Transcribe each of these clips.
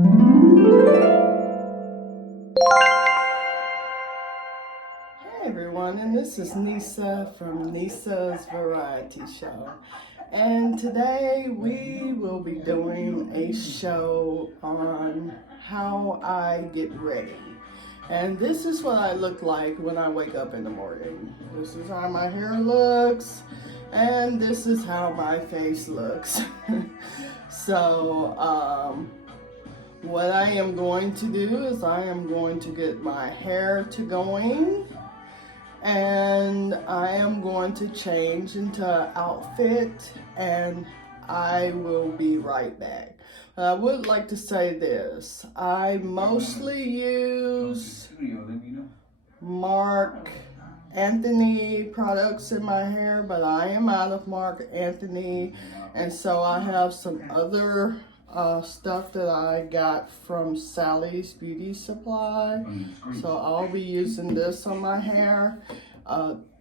Hey everyone, and this is Nisa from Nisa's Variety Show. And today we will be doing a show on how I get ready. And this is what I look like when I wake up in the morning. This is how my hair looks, and this is how my face looks. So, what I am going to do is I am going to get my hair to going, and I am going to change into an outfit, and I will be right back. I would like to say this. I mostly use Marc Anthony products in my hair, but I am out of Marc Anthony, and so I have some other stuff that I got from Sally's Beauty Supply. So I'll be using this on my hair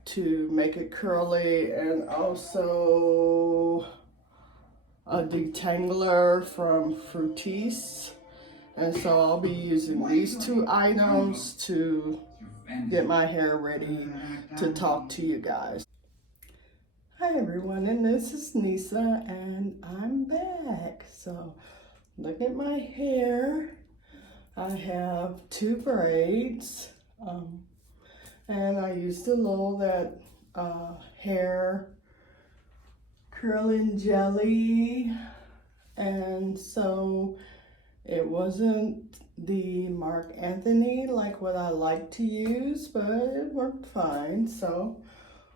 to make it curly, and also a detangler from Fructis. And so I'll be using these two items to get my hair ready to talk to you guys. Hi everyone, and this is Nisa, and I'm back. So look at my hair. I have two braids, and I used to roll that hair curling jelly, and so it wasn't the Marc Anthony like what I like to use, but it worked fine. So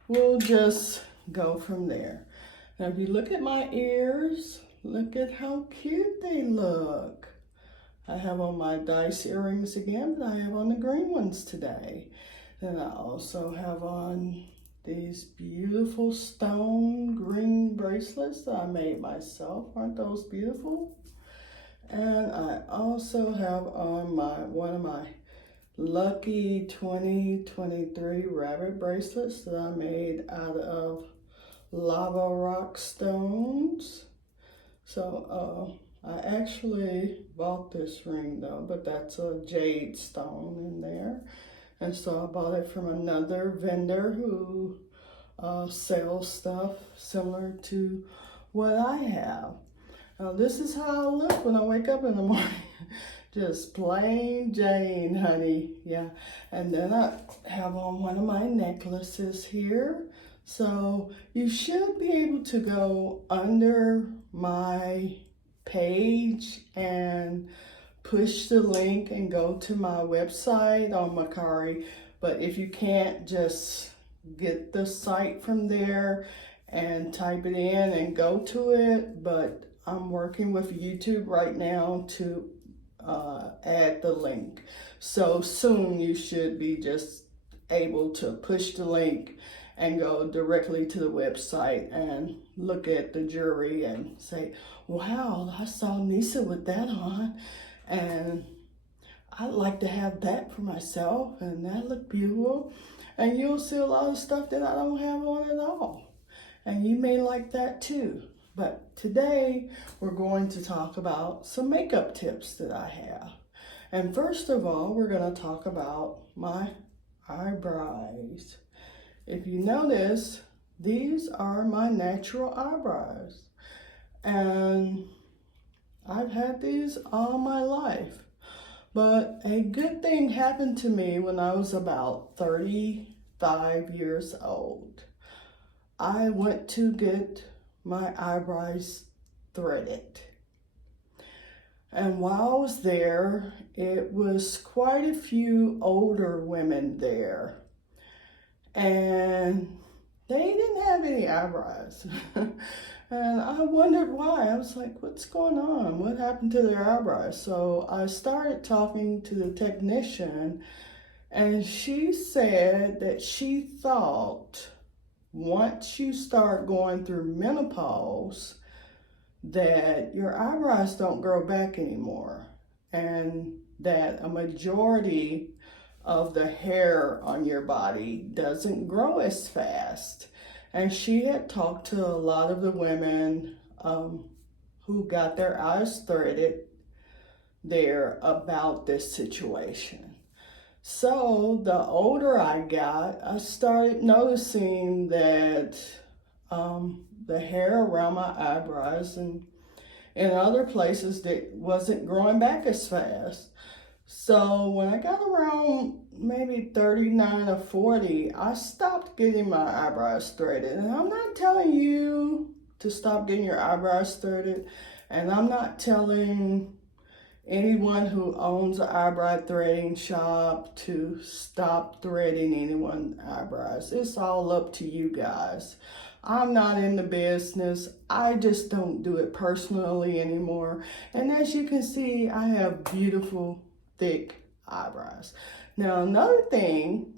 we'll just go from there. Now if you look at my ears, look at how cute they look. I have on my dice earrings again, but I have on the green ones today. And I also have on these beautiful stone green bracelets that I made myself. Aren't those beautiful? And I also have on one of my lucky 2023 rabbit bracelets that I made out of lava rock stones. So I actually bought this ring though, but that's a jade stone in there. And so I bought it from another vendor who sells stuff similar to what I have. Now this is how I look when I wake up in the morning. Just plain Jane, honey. Yeah. And then I have on one of my necklaces here. So you should be able to go under my page and push the link and go to my website on Macari. But if you can't, just get the site from there and type it in and go to it. But I'm working with YouTube right now to add the link. So soon you should be just able to push the link and go directly to the website and look at the jewelry and say, wow, I saw Nisa with that on, and I'd like to have that for myself, and that looked beautiful. And you'll see a lot of stuff that I don't have on at all, and you may like that too. But today we're going to talk about some makeup tips that I have. And first of all, we're going to talk about my eyebrows. If you notice, these are my natural eyebrows. And I've had these all my life. But a good thing happened to me when I was about 35 years old. I went to get my eyebrows threaded. And while I was there, it was quite a few older women there. And they didn't have any eyebrows. And I wondered why. I was like, what's going on? What happened to their eyebrows? So I started talking to the technician, and she said that she thought once you start going through menopause, that your eyebrows don't grow back anymore, and that a majority of the hair on your body doesn't grow as fast. And she had talked to a lot of the women who got their eyes threaded there about this situation. So the older I got, I started noticing that the hair around my eyebrows and in other places that wasn't growing back as fast. So when I got around maybe 39 or 40, I stopped getting my eyebrows threaded. And I'm not telling you to stop getting your eyebrows threaded. And I'm not telling anyone who owns an eyebrow threading shop to stop threading anyone's eyebrows. It's all up to you guys. I'm not in the business. I just don't do it personally anymore. And as you can see, I have beautiful, thick eyebrows. Now, another thing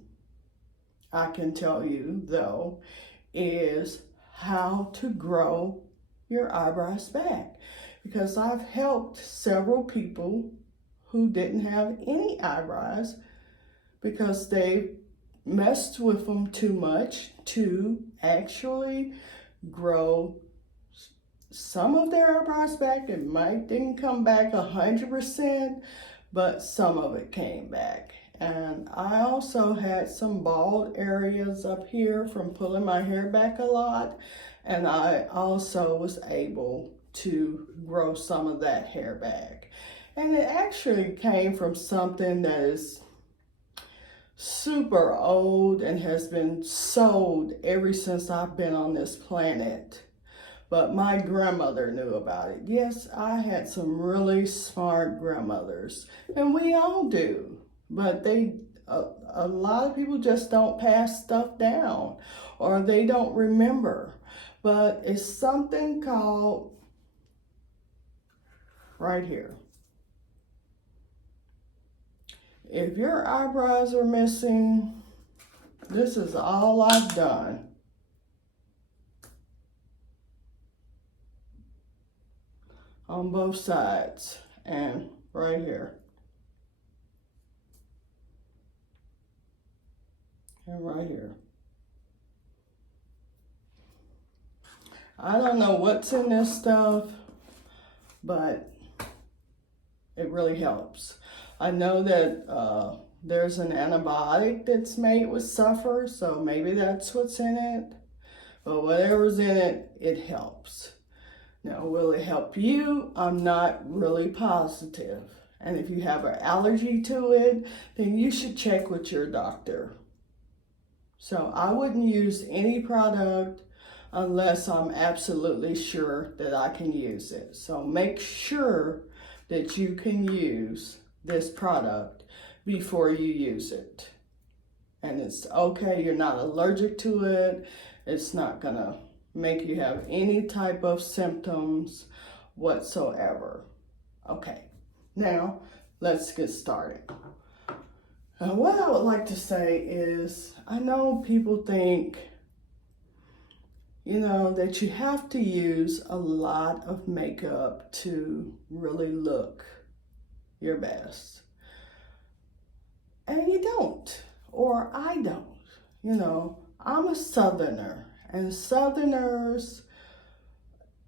I can tell you, though, is how to grow your eyebrows back. Because I've helped several people who didn't have any eyebrows because they messed with them too much to actually grow some of their eyebrows back. It didn't come back 100%, but some of it came back. And I also had some bald areas up here from pulling my hair back a lot. And I also was able to grow some of that hair back. And it actually came from something that is super old and has been sold ever since I've been on this planet. But my grandmother knew about it. Yes, I had some really smart grandmothers, and we all do. But a lot of people just don't pass stuff down, or they don't remember. But it's something called right here. If your eyebrows are missing, this is all I've done. On both sides and right here. And right here. I don't know what's in this stuff, but it really helps. I know that there's an antibiotic that's made with sulfur, so maybe that's what's in it. But whatever's in it, it helps. Now, will it help you? I'm not really positive. And if you have an allergy to it, then you should check with your doctor. So I wouldn't use any product unless I'm absolutely sure that I can use it. So make sure that you can use this product before you use it. And it's okay, you're not allergic to it. It's not gonna make you have any type of symptoms whatsoever. Okay, now let's get started. What I would like to say is, I know people think, that you have to use a lot of makeup to really look your best. And you don't, or I don't. I'm a Southerner, and Southerners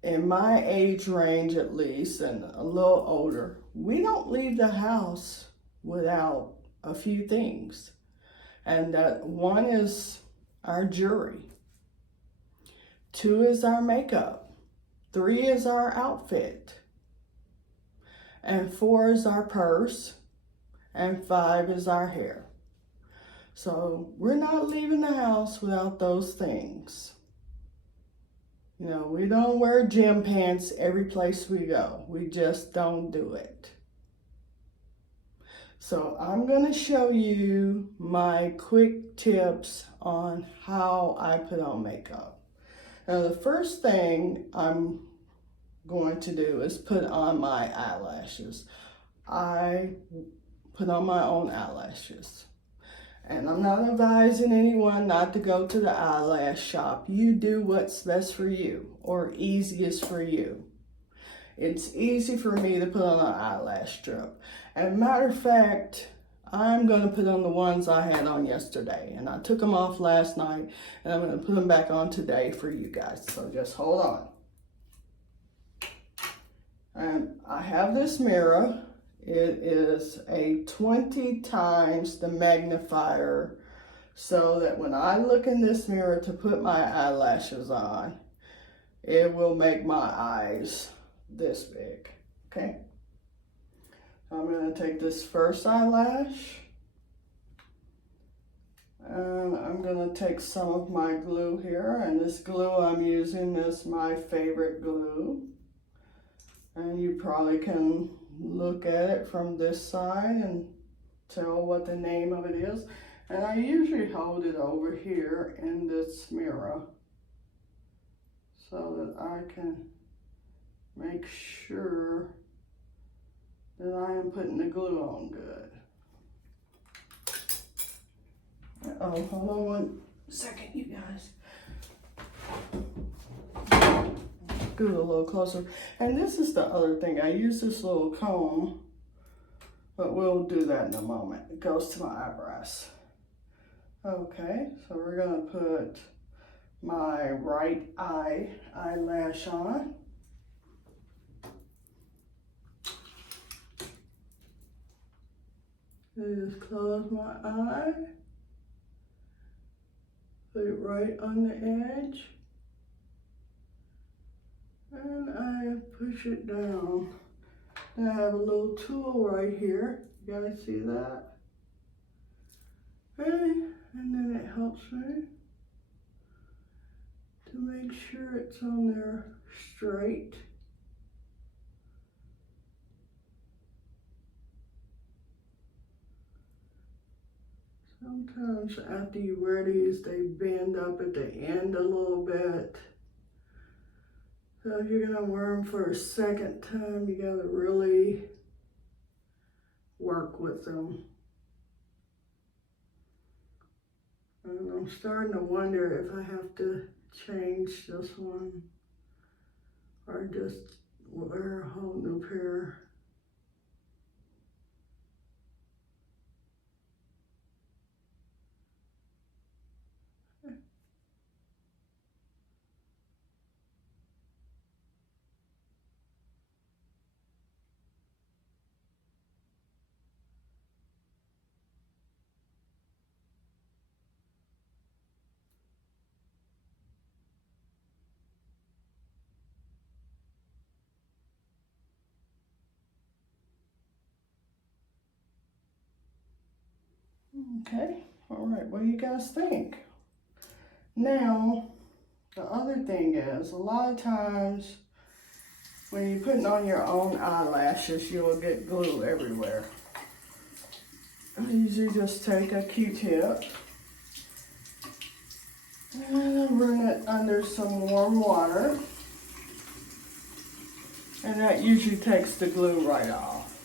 in my age range at least, and a little older, we don't leave the house without a few things. And that one is our jewelry. 2 is our makeup. 3 is our outfit. And 4 is our purse. And 5 is our hair. So we're not leaving the house without those things. We don't wear gym pants every place we go. We just don't do it. So I'm going to show you my quick tips on how I put on makeup. Now, the first thing I'm going to do is put on my eyelashes. I put on my own eyelashes. And I'm not advising anyone not to go to the eyelash shop. You do what's best for you or easiest for you. It's easy for me to put on an eyelash strip. And matter of fact, I'm going to put on the ones I had on yesterday. And I took them off last night, and I'm going to put them back on today for you guys. So just hold on. And I have this mirror. It is a 20 times the magnifier, so that when I look in this mirror to put my eyelashes on, it will make my eyes this big, okay? I'm gonna take this first eyelash, and I'm gonna take some of my glue here, and this glue I'm using is my favorite glue. And you probably can look at it from this side and tell what the name of it is. And I usually hold it over here in this mirror so that I can make sure that I am putting the glue on good. Oh, hold on one second, you guys. Scoot a little closer. And this is the other thing. I use this little comb, but we'll do that in a moment. It goes to my eyebrows. Okay, so we're gonna put my right eyelash on. Just close my eye. Put it right on the edge. And I push it down. And I have a little tool right here. You guys see that? Okay. And then it helps me to make sure it's on there straight. Sometimes after you wear these, they bend up at the end a little bit. So if you're gonna wear them for a second time, you gotta really work with them. And I'm starting to wonder if I have to change this one or just wear a whole new pair. Okay, all right, what do you guys think? Now, the other thing is, a lot of times when you're putting on your own eyelashes, you'll get glue everywhere. I usually just take a Q-tip and run it under some warm water. And that usually takes the glue right off.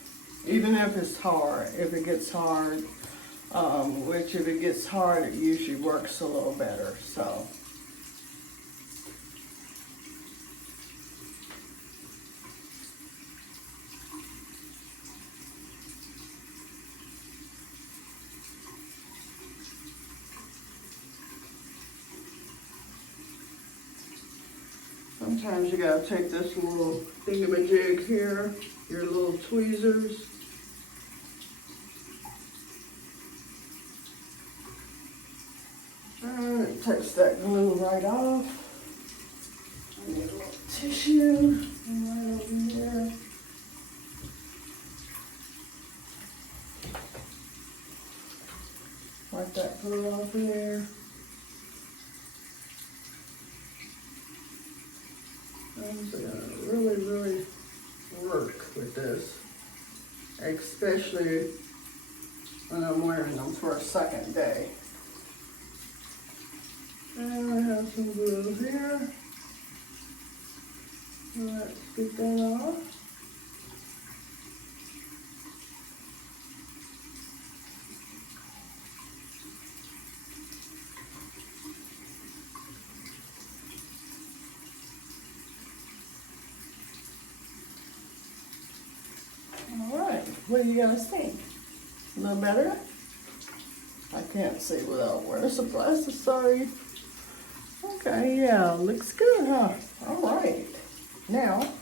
Even if it's hard, if it gets hard, which if it gets hard, it usually works a little better, so. Sometimes you gotta take this little thingamajig here, your little tweezers. And it takes that glue right off. I need a little tissue right over here. Wipe that glue off there. I'm gonna really work with this, especially when I'm wearing them for a second day. And I have some glue here. Let's get that off. What do you guys think? A little better? I can't see without wearing some glasses, sorry. Okay, yeah, looks good, huh? All right. Now,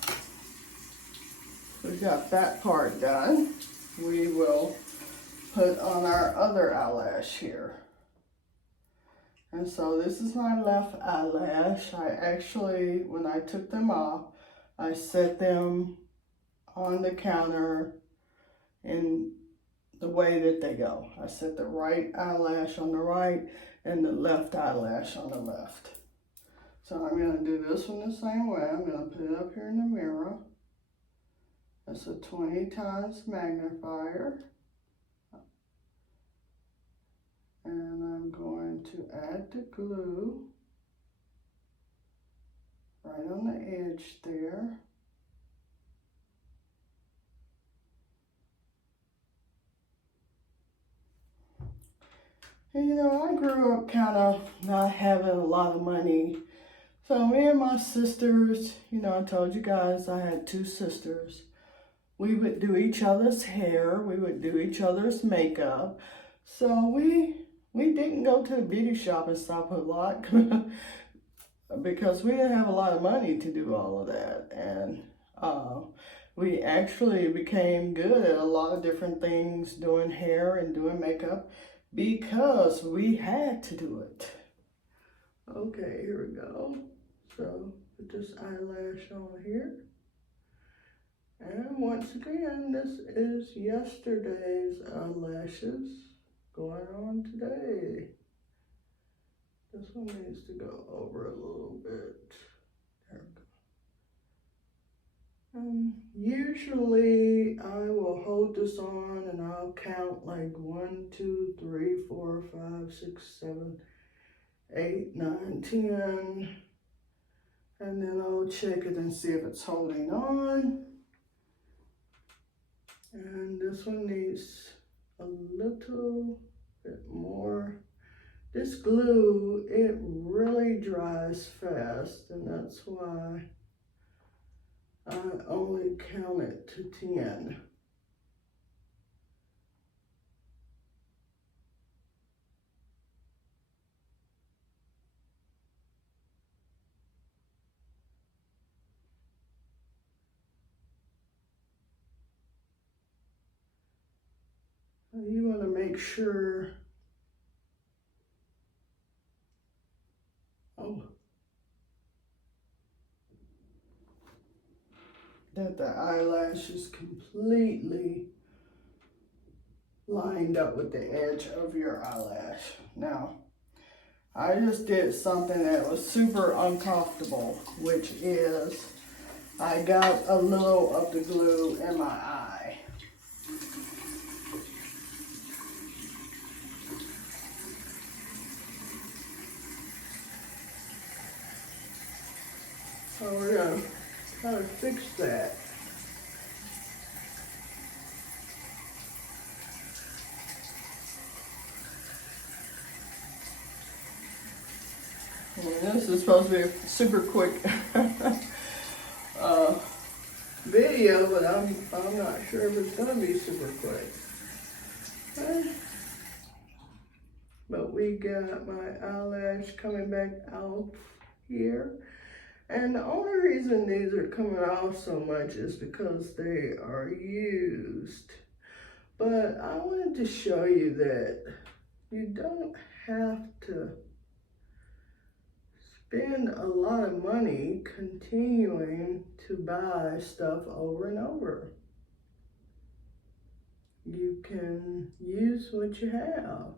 put got that part done, we will put on our other eyelash here. And so this is my left eyelash. I actually, when I took them off, I set them on the counter in the way that they go. I set the right eyelash on the right and the left eyelash on the left. So I'm going to do this one the same way. I'm going to put it up here in the mirror. That's a 20 times magnifier. And I'm going to add the glue right on the edge there. And you know, I grew up kind of not having a lot of money. So me and my sisters, you know, I told you guys I had 2 sisters. We would do each other's hair. We would do each other's makeup. So we didn't go to the beauty shop and shop a lot because we didn't have a lot of money to do all of that. And we actually became good at a lot of different things, doing hair and doing makeup, because we had to do it. Okay, here we go. So put this eyelash on here. And once again, this is yesterday's eyelashes going on today. This one needs to go over a little bit. There we go. And usually I will hold this on and I'll count like 1, 2, 3, 4, 5, 6, 7, 8, 9, 10. And then I'll check it and see if it's holding on. And this one needs a little bit more. This glue, it really dries fast, and that's why I only count it to 10. You want to make sure, that the eyelash is completely lined up with the edge of your eyelash. Now, I just did something that was super uncomfortable, which is I got a little of the glue in my eye. So we're gonna try to fix that. And this is supposed to be a super quick video, but I'm not sure if it's gonna be super quick. But we got my eyelash coming back out here. And the only reason these are coming off so much is because they are used. But I wanted to show you that you don't have to spend a lot of money continuing to buy stuff over and over. You can use what you have.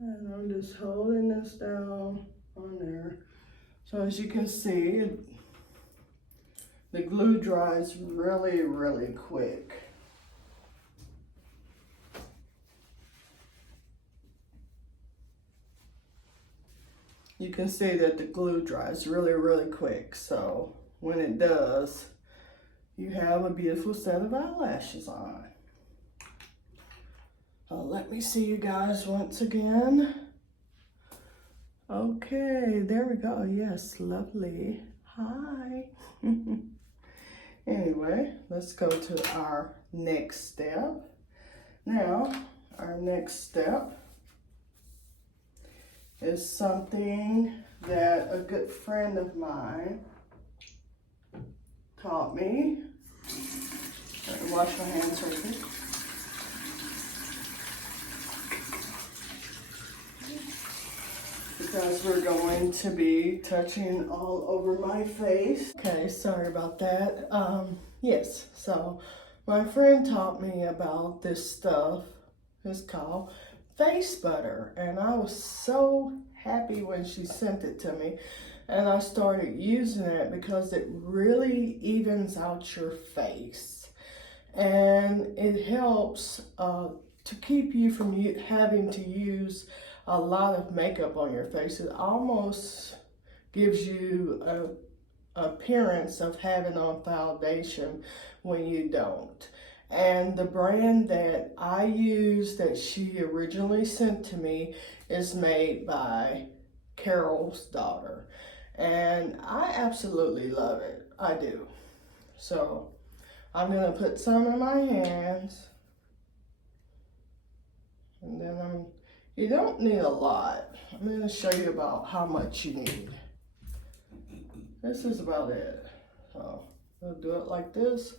And I'm just holding this down on there. So as you can see, the glue dries really, really quick. You can see that the glue dries really, really quick. So when it does, you have a beautiful set of eyelashes on. Let me see you guys once again. Okay, there we go. Yes, lovely. Hi. Anyway, let's go to our next step. Now, our next step is something that a good friend of mine taught me. Let me wash my hands real quick. Because we're going to be touching all over my face. Okay, sorry about that. Yes, so my friend taught me about this stuff. It's called face butter, and I was so happy when she sent it to me, and I started using it because it really evens out your face, and it helps to keep you from having to use a lot of makeup on your face. It almost gives you a appearance of having on foundation when you don't. And the brand that I use that she originally sent to me is made by Carol's daughter. And I absolutely love it. I do. So I'm gonna put some in my hands. And then you don't need a lot. I'm gonna show you about how much you need. This is about it. So I'll do it like this.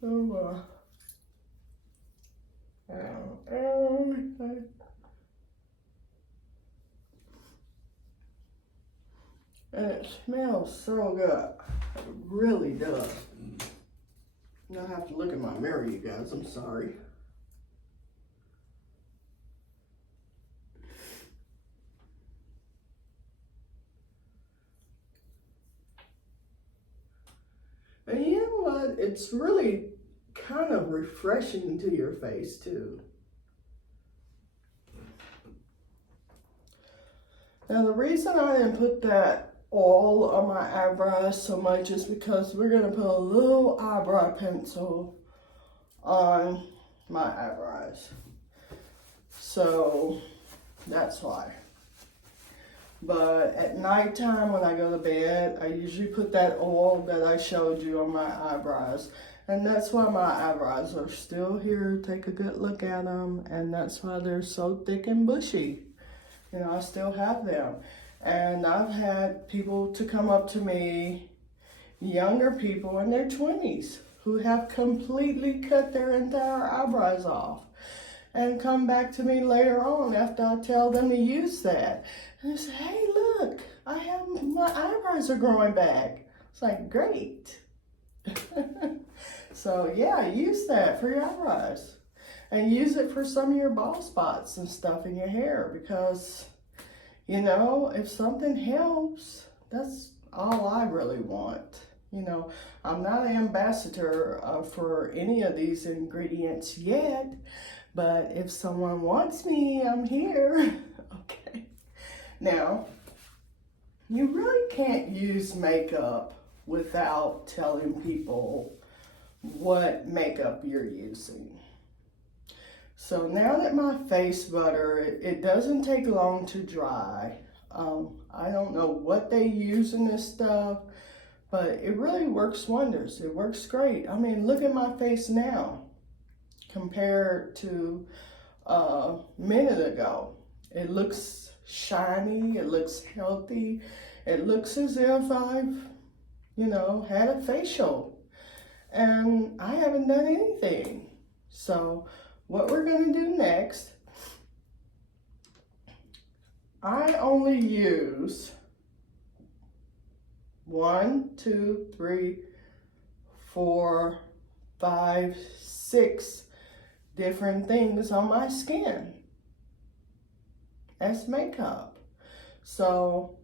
So, and it smells so good. It really does. Now I have to look in my mirror, you guys. I'm sorry. And you know what? It's really kind of refreshing to your face too. Now the reason I didn't put that oil on my eyebrows so much is because we're gonna put a little eyebrow pencil on my eyebrows. So that's why. But at nighttime when I go to bed, I usually put that oil that I showed you on my eyebrows. And that's why my eyebrows are still here. Take a good look at them. And that's why they're so thick and bushy. You know, I still have them. And I've had people to come up to me, younger people in their 20s, who have completely cut their entire eyebrows off. And come back to me later on after I tell them to use that. And they say, hey, look, my eyebrows are growing back. It's like, great. So yeah, use that for your eyebrows. And use it for some of your bald spots and stuff in your hair because, you know, if something helps, that's all I really want. You know, I'm not an ambassador for any of these ingredients yet, but if someone wants me, I'm here. Okay. Now, you really can't use makeup without telling people what makeup you're using. So now that my face butter, it doesn't take long to dry. I don't know what they use in this stuff, but it really works wonders. It works great. I mean, look at my face now compared to a minute ago. It looks shiny, it looks healthy. It looks as if I've, you know, had a facial and I haven't done anything. So what we're gonna do next, I only use 1, 2, 3, 4, 5, 6 different things on my skin as makeup. So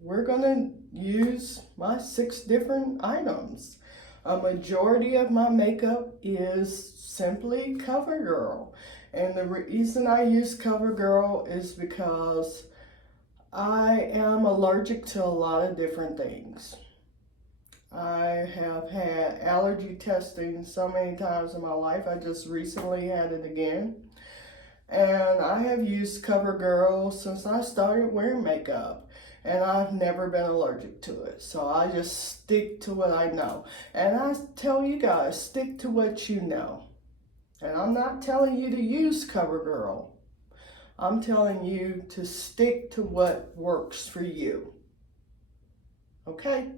we're gonna use my 6 different items. A majority of my makeup is simply CoverGirl. And the reason I use CoverGirl is because I am allergic to a lot of different things. I have had allergy testing so many times in my life. I just recently had it again. And I have used CoverGirl since I started wearing makeup. And I've never been allergic to it. So I just stick to what I know. And I tell you guys, stick to what you know. And I'm not telling you to use CoverGirl. I'm telling you to stick to what works for you. Okay?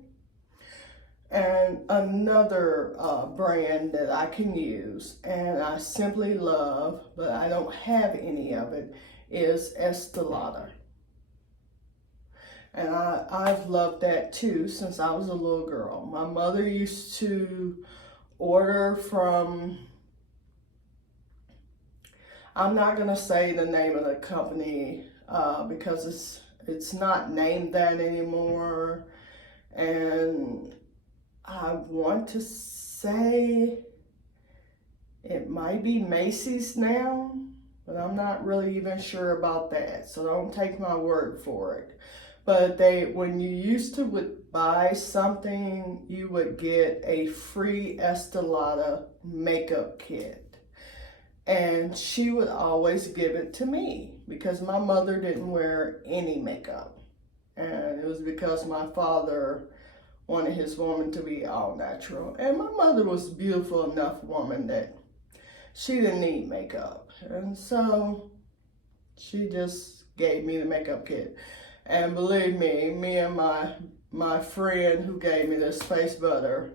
And another brand that I can use, and I simply love, but I don't have any of it, is Estee Lauder. And I've loved that too since I was a little girl. My mother used to order from, I'm not gonna say the name of the company because it's not named that anymore. And I want to say it might be Macy's now, but I'm not really even sure about that. So don't take my word for it. But when you used to would buy something, you would get a free Estee Lauder makeup kit. And she would always give it to me because my mother didn't wear any makeup. And it was because my father wanted his woman to be all natural. And my mother was a beautiful enough woman that she didn't need makeup. And so she just gave me the makeup kit. And believe me, me and my friend who gave me this face butter,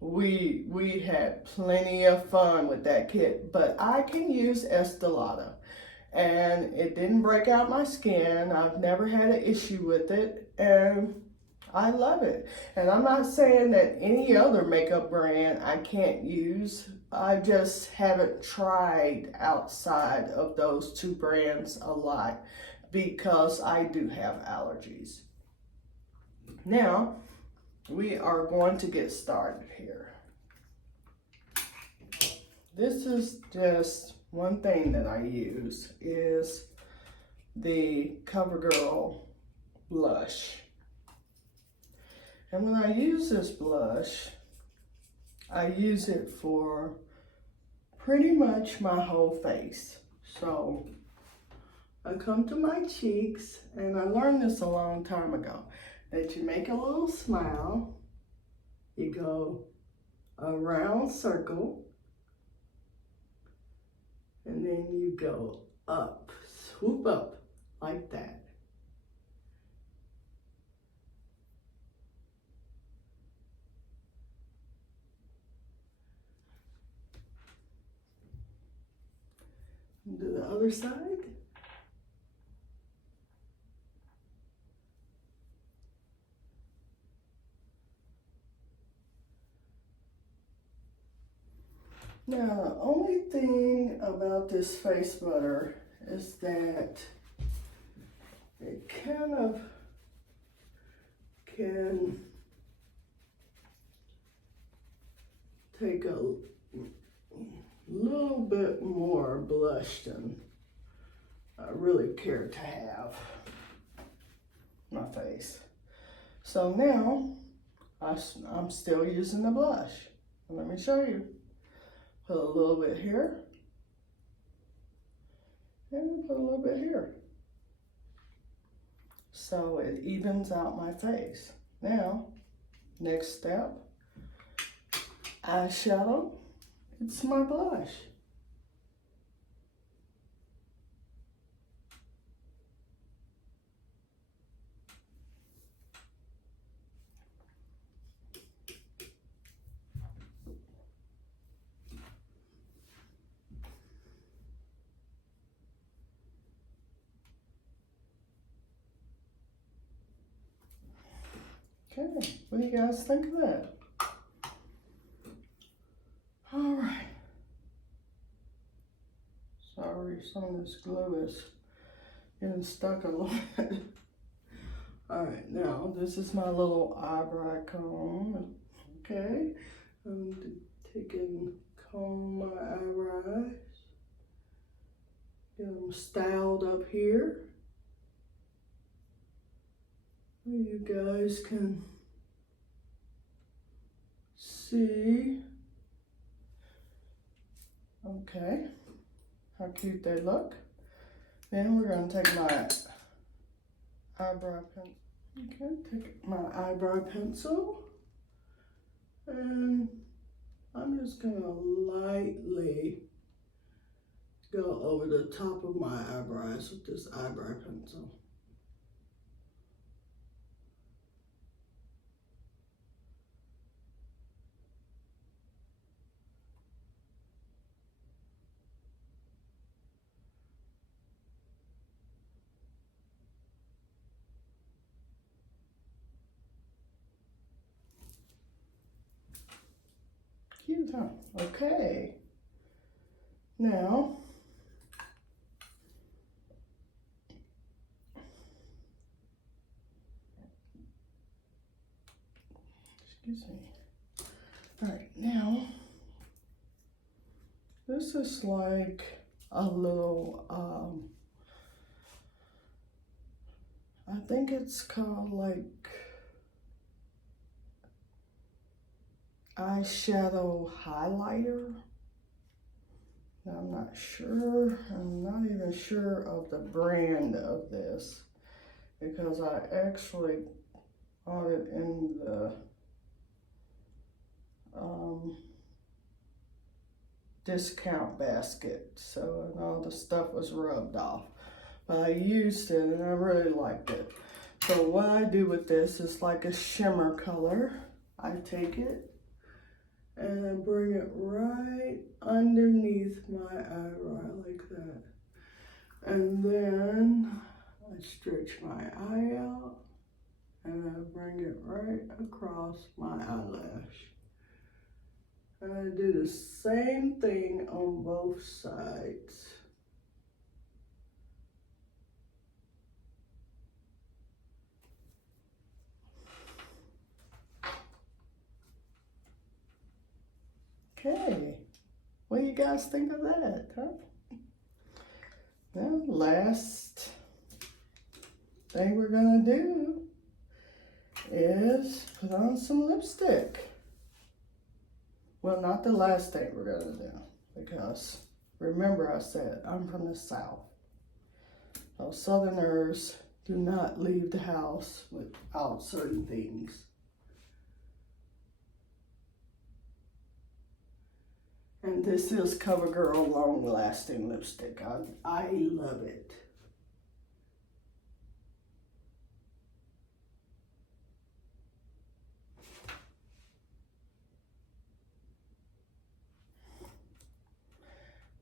we had plenty of fun with that kit. But I can use Estee Lauder. And it didn't break out my skin. I've never had an issue with it. And I love it. And I'm not saying that any other makeup brand I can't use. I just haven't tried outside of those two brands a lot because I do have allergies. Now, we are going to get started here. This is just one thing that I use is the CoverGirl blush. And when I use this blush, I use it for pretty much my whole face. So I come to my cheeks, and I learned this a long time ago, that you make a little smile, you go a round circle, and then you go up, swoop up like that. Do the other side. Now, the only thing about this face butter is that it kind of can take a little bit more blush than I really care to have my face. So now I'm still using the blush. Let me show you. Put a little bit here and put a little bit here. So it evens out my face. Now, next step, eyeshadow. It's my blush. Okay, what do you guys think of that? All right. Sorry, some of this glue is getting stuck a little bit. All right, now this is my little eyebrow comb. Okay, I'm taking comb my eyebrows. Get them styled up here. You guys can see. Okay, how cute they look. Then we're gonna take my eyebrow pencil. Okay, take my eyebrow pencil, and I'm just gonna lightly go over the top of my eyebrows with this eyebrow pencil. Cute, huh? Okay. Now, excuse me. All right, now, this is like a little, I think it's called like eyeshadow highlighter. I'm not sure. I'm not even sure of the brand of this because I actually bought it in the discount basket, so and all the stuff was rubbed off. But I used it and I really liked it. So what I do with this is like a shimmer color. I take it and I bring it right underneath my eyebrow like that. And then I stretch my eye out and I bring it right across my eyelash. And I do the same thing on both sides. Okay, what do you guys think of that, huh? Now, last thing we're gonna do is put on some lipstick. Well, not the last thing we're gonna do, because remember I said I'm from the South. So Southerners do not leave the house without certain things. And this is CoverGirl Long Lasting Lipstick. I love it.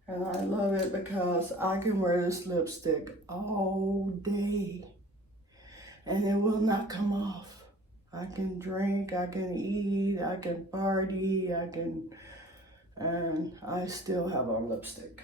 And I love it because I can wear this lipstick all day and it will not come off. I can drink, I can eat, I can party, and I still have on lipstick.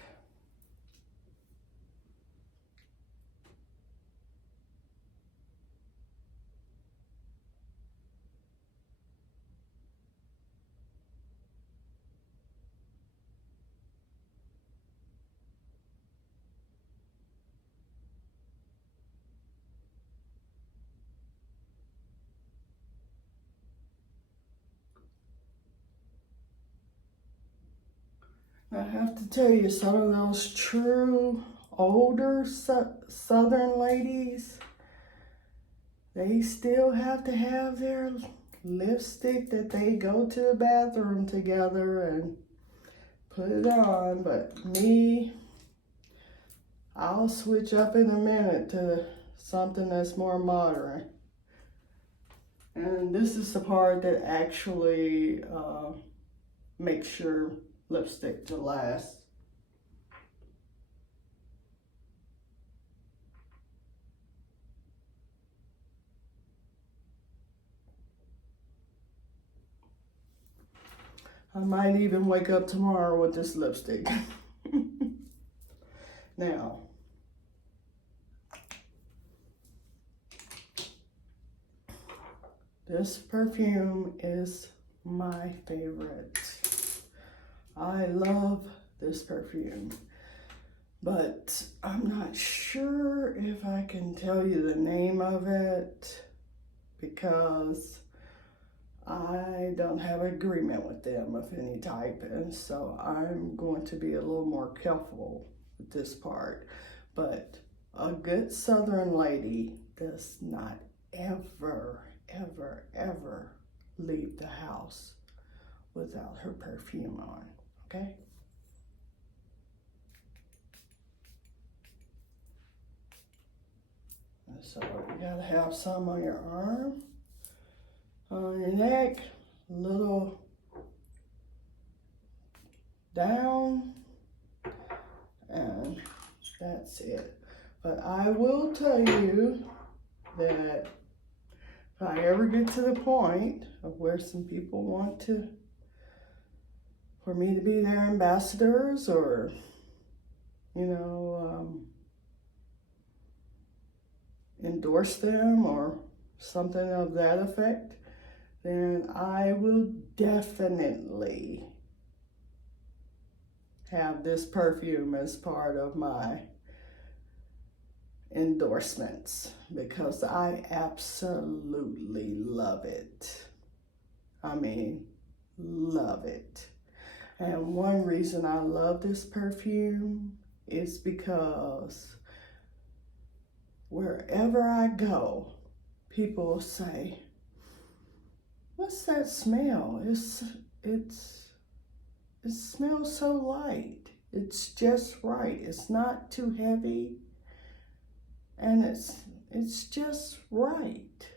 I have to tell you, some of those true older Southern ladies, they still have to have their lipstick that they go to the bathroom together and put it on. But me, I'll switch up in a minute to something that's more modern. And this is the part that actually makes your lipstick to last. I might even wake up tomorrow with this lipstick. Now, this perfume is my favorite. I love this perfume, but I'm not sure if I can tell you the name of it because I don't have an agreement with them of any type, and so I'm going to be a little more careful with this part, but a good Southern lady does not ever, ever, ever leave the house without her perfume on, okay? And so you gotta have some on your arm, on your neck, a little down, and that's it. But I will tell you that if I ever get to the point of where some people want for me to be their ambassadors, or, you know, endorse them or something of that effect, then I will definitely have this perfume as part of my endorsements, because I absolutely love it. I mean, love it. And one reason I love this perfume is because wherever I go, people say, "What's that smell? It smells so light. It's just right. It's not too heavy, and it's just right."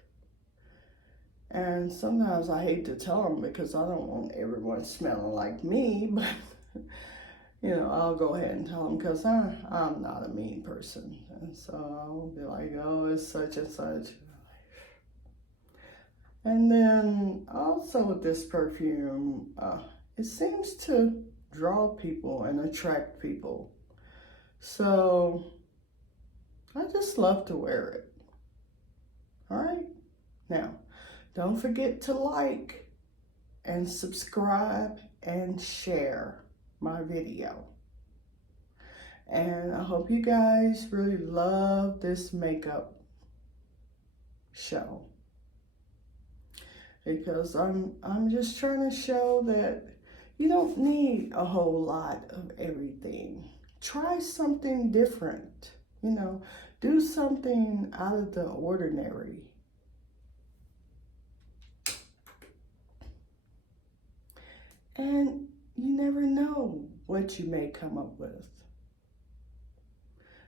And sometimes I hate to tell them, because I don't want everyone smelling like me, but you know, I'll go ahead and tell them, because I'm not a mean person. And so I'll be like, "Oh, it's such and such." And then also with this perfume, it seems to draw people and attract people. So I just love to wear it. All right? Now, don't forget to like and subscribe and share my video. And I hope you guys really love this makeup show, because I'm just trying to show that you don't need a whole lot of everything. Try something different, you know, do something out of the ordinary. And you never know what you may come up with.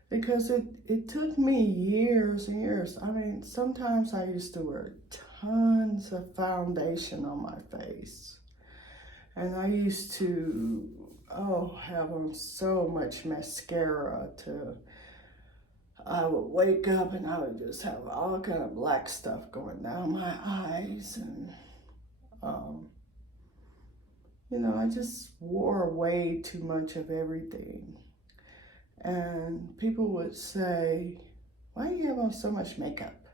Because it took me years and years. I mean, sometimes I used to wear tons of foundation on my face. And I used to, have on so much mascara I would wake up and I would just have all kind of black stuff going down my eyes. And, you know, I just wore way too much of everything. And people would say, "Why do you have on so much makeup?"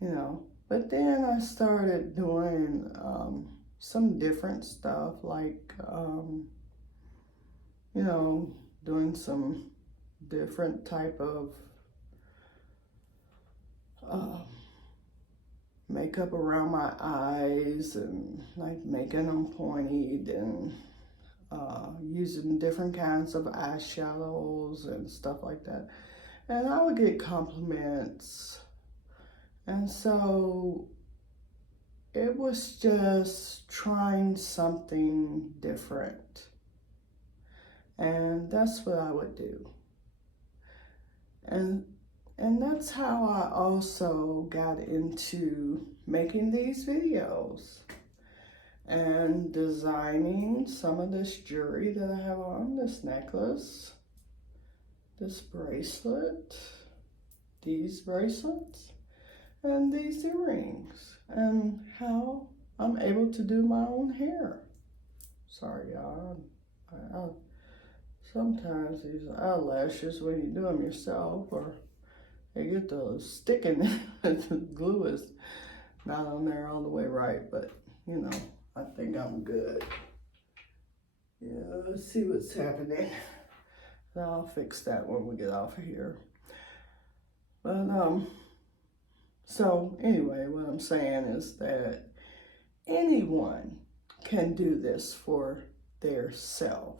You know, but then I started doing some different stuff, like, you know, doing some different type of makeup around my eyes, and like making them pointed, and using different kinds of eyeshadows and stuff like that. And I would get compliments. And so it was just trying something different. And that's what I would do. And that's how I also got into making these videos and designing some of this jewelry that I have on, this necklace, this bracelet, these bracelets, and these earrings, and how I'm able to do my own hair. Sorry, y'all. Sometimes these eyelashes, when you do them yourself, or they get those sticking, the glue is not on there all the way right, but you know, I think I'm good. Yeah, let's see what's happening. I'll fix that when we get off of here. But so anyway, what I'm saying is that anyone can do this for their self.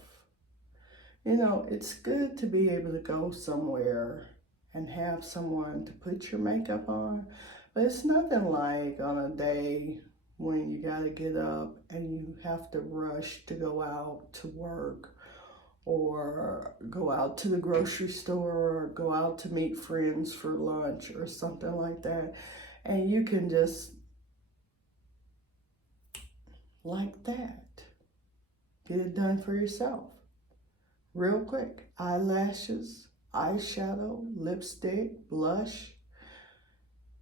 You know, it's good to be able to go somewhere and have someone to put your makeup on, but it's nothing like on a day when you got to get up and you have to rush to go out to work or go out to the grocery store or go out to meet friends for lunch or something like that. And you can just, like that, get it done for yourself. Real quick. Eyelashes, eyeshadow, lipstick, blush,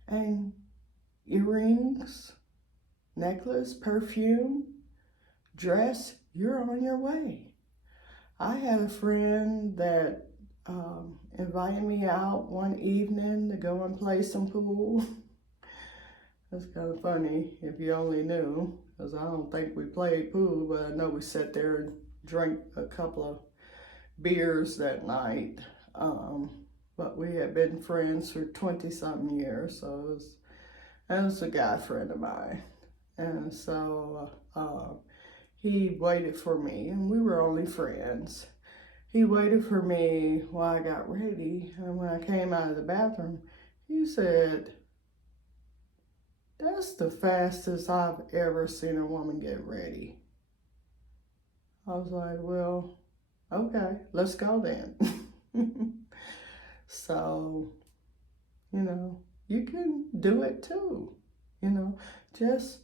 and earrings, necklace, perfume, dress, you're on your way. I had a friend that invited me out one evening to go and play some pool. That's kind of funny if you only knew, because I don't think we played pool, but I know we sat there and drank a couple of beers that night. But we had been friends for 20-something years, so it was a guy friend of mine. And so he waited for me, and we were only friends. He waited for me while I got ready, and when I came out of the bathroom, he said, "That's the fastest I've ever seen a woman get ready." I was like, well, okay, let's go then. So, you know, you can do it too. You know, just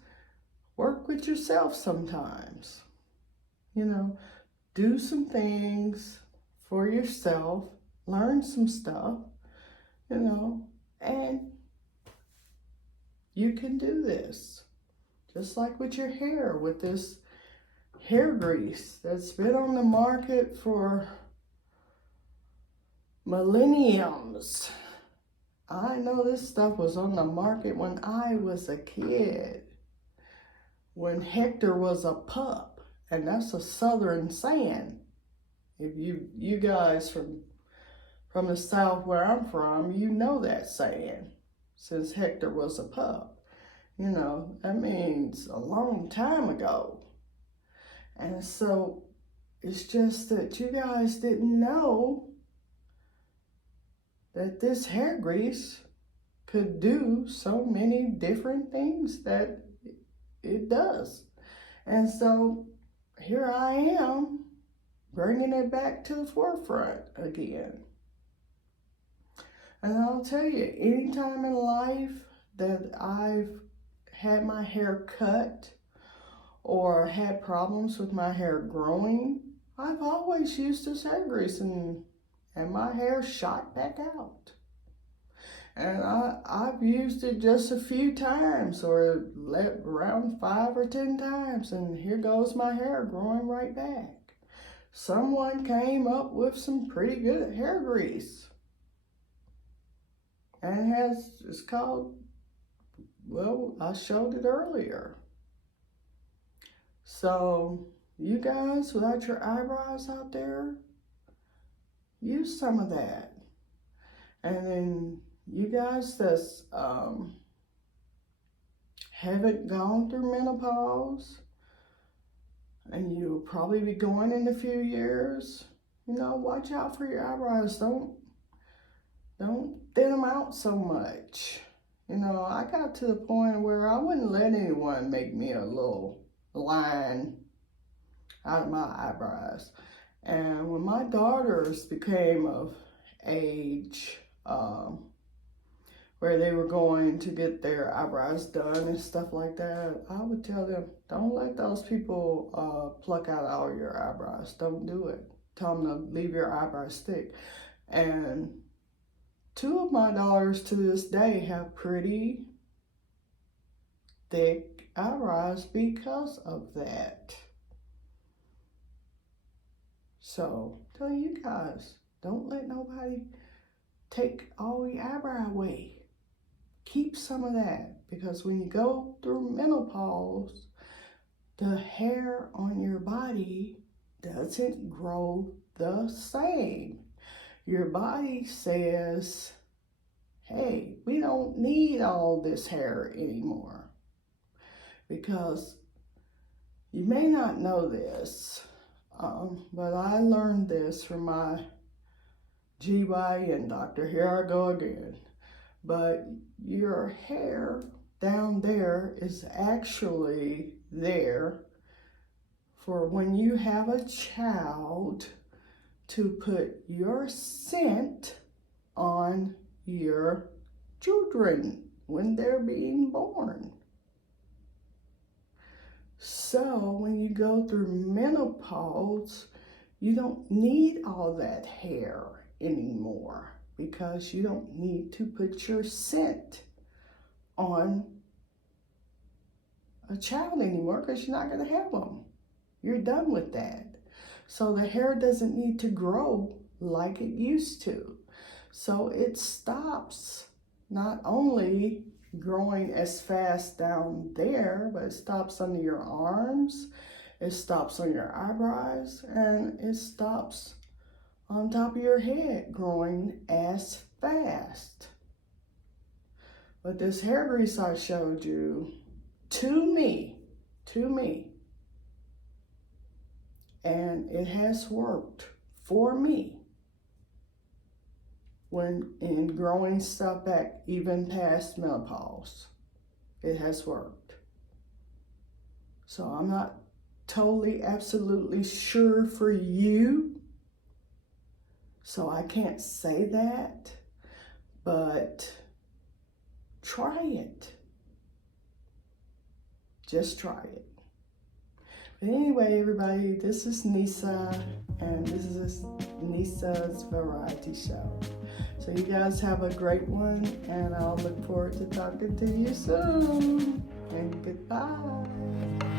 work with yourself sometimes. You know, do some things for yourself, learn some stuff, you know, and you can do this. Just like with your hair, with this hair grease that's been on the market for millenniums. I know this stuff was on the market when I was a kid, when Hector was a pup, and that's a southern saying. If you guys from the south where I'm from, you know that saying, since Hector was a pup. You know, that means a long time ago. And so it's just that you guys didn't know that this hair grease could do so many different things that it does. And so here I am bringing it back to the forefront again. And I'll tell you, anytime in life that I've had my hair cut or had problems with my hair growing, I've always used this hair grease and my hair shot back out. And I've used it just a few times, or around 5 or 10 times, and here goes my hair growing right back. Someone came up with some pretty good hair grease. And it's called, well, I showed it earlier. So you guys without your eyebrows out there, use some of that. And then you guys that's haven't gone through menopause, and you'll probably be going in a few years, you know, watch out for your eyebrows. Don't thin them out so much. You know, I got to the point where I wouldn't let anyone make me a little line out of my eyebrows. And when my daughters became of age, where they were going to get their eyebrows done and stuff like that, I would tell them, don't let those people pluck out all your eyebrows. Don't do it. Tell them to leave your eyebrows thick. And 2 of my daughters to this day have pretty thick eyebrows because of that. So, tell you guys, don't let nobody take all your eyebrow away. Keep some of that, because when you go through menopause, the hair on your body doesn't grow the same. Your body says, hey, we don't need all this hair anymore. Because you may not know this, But I learned this from my GYN doctor. Here I go again. But your hair down there is actually there for when you have a child to put your scent on your children when they're being born. So when you go through menopause, you don't need all that hair anymore because you don't need to put your scent on a child anymore because you're not going to have them. You're done with that. So the hair doesn't need to grow like it used to. So it stops not only growing as fast down there, but it stops under your arms, it stops on your eyebrows, and it stops on top of your head growing as fast. But this hair grease I showed you, to me, and it has worked for me when in growing stuff back even past menopause. It has worked. So I'm not totally, absolutely sure for you, so I can't say that, but try it. Just try it. But anyway, everybody, this is Nisa, and this is Nisa's Variety Show. So you guys have a great one, and I'll look forward to talking to you soon. And goodbye.